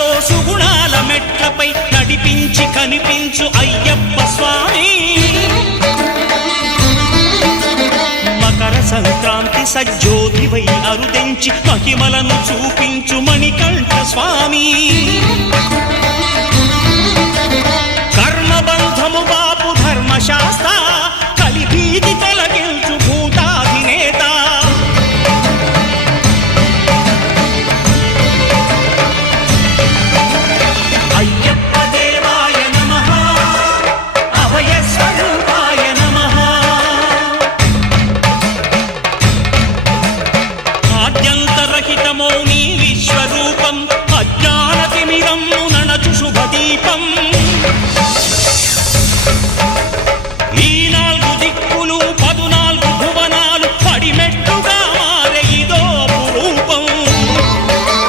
సుఖాలతో సుగుణాల మెట్లపై నడిపించి కనిపించు అయ్యప్ప స్వామి మకర సంక్రాంతి సజ్జోతివై అరుదెంచి మహిమలను చూపించు మణికంఠ స్వామి కర్మబంధము బాపు ధర్మశాస్త్ర కలిభీతి తొలగించు భూతాధినేత అయ్యప్ప దేవాయ నమః అభయ స్వరూపాయ నమః ఆద్యంతరహితమో నీ విశ్వరూపం అజ్ఞానతిమిరం నణచు శుభదీపం